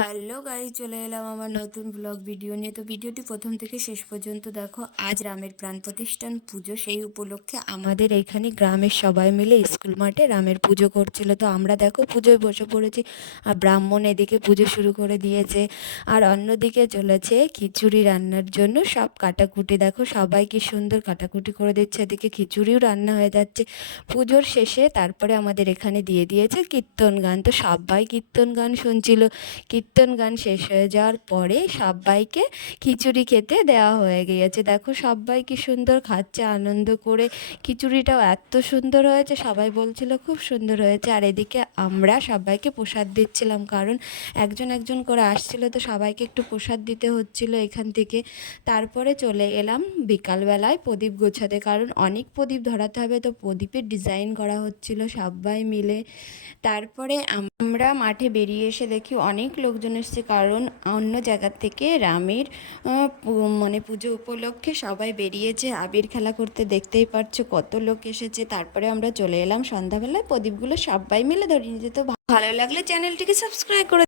Hello guy চলে এলাম আমার নতুন ব্লগ ভিডিও নিয়ে। তো ভিডিওটি প্রথম থেকে শেষ পর্যন্ত দেখো, আজ রামের প্রাণ প্রতিষ্ঠান পুজো, সেই উপলক্ষে আমাদের এইখানে গ্রামের সবাই মিলে স্কুল মাঠে রামের পুজো করছিল। তো আমরা দেখো পুজোয় বসে পড়েছি, আর ব্রাহ্মণ এদিকে পুজো শুরু করে দিয়েছে, আর অন্যদিকে চলেছে খিচুড়ি রান্নার জন্য সব কাটাকুটি। দেখো সবাই কি সুন্দর কাটাকুটি করে দিচ্ছে, এদিকে খিচুড়িও রান্না হয়ে যাচ্ছে। পুজোর শেষে তারপরে আমাদের এখানে দিয়ে দিয়েছে কীর্তন গান। তো সবাই কীর্তন গান শুনছিল, কীর্তন গান শেষ হয়ে যাওয়ার পরে সবাইকে খিচুড়ি খেতে দেওয়া হয়ে গিয়েছে। দেখো সবাই কি সুন্দর খাচ্ছে, আনন্দ করে। খিচুড়িটাও এত সুন্দর হয়েছে, সবাই বলছিল খুব সুন্দর হয়েছে। আর এদিকে আমরা সবাইকে প্রসাদ দিচ্ছিলাম, কারণ একজন একজন করে আসছিল, তো সবাইকে একটু প্রসাদ দিতে হচ্ছিল এখান থেকে। তারপরে চলে এলাম বিকালবেলায় প্রদীপ গোছাতে, কারণ অনেক প্রদীপ ধরাতে হবে, তো প্রদীপের ডিজাইন করা হচ্ছিল সবাই মিলে। তারপরে আমরা মাঠে বেরিয়ে এসে দেখি অনেক লোকজন এসছে কারণ অন্য জায়গার থেকে রামের মানে পুজো উপলক্ষে সবাই বেরিয়েছে। আবির খেলা করতে দেখতেই পারছ কত লোক এসেছে। তারপরে আমরা চলে এলাম সন্ধ্যাবেলায়। প্রদীপগুলো সবাই মিলে ধরিয়ে নিতে। তো ভালো লাগলে চ্যানেলটিকে সাবস্ক্রাইব করে